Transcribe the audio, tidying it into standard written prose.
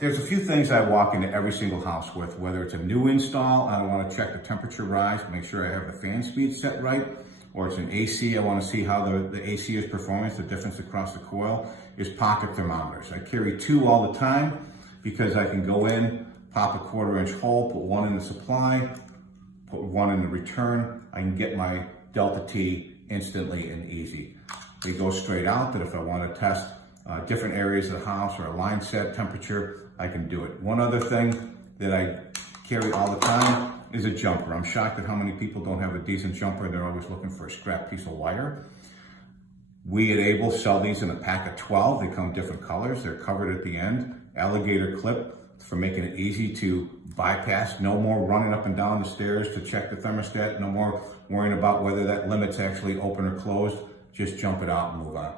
There's a few things I walk into every single house with, whether it's a new install, I want to check the temperature rise, make sure I have the fan speed set right, or it's an AC, I want to see how the AC is performing, the difference across the coil, is pocket thermometers. I carry 2 all the time because I can go in, pop a 1/4 inch hole, put one in the supply, put one in the return. I can get my Delta T instantly and easy. They go straight out, that if I want to test different areas of the house or a line set temperature, I can do it. One other thing that I carry all the time is a jumper. I'm shocked at how many people don't have a decent jumper. They're always looking for a scrap piece of wire. We at Able sell these in a pack of 12. They come different colors. They're covered at the end. Alligator clip for making it easy to bypass. No more running up and down the stairs to check the thermostat. No more worrying about whether that limit's actually open or closed. Just jump it out and move on.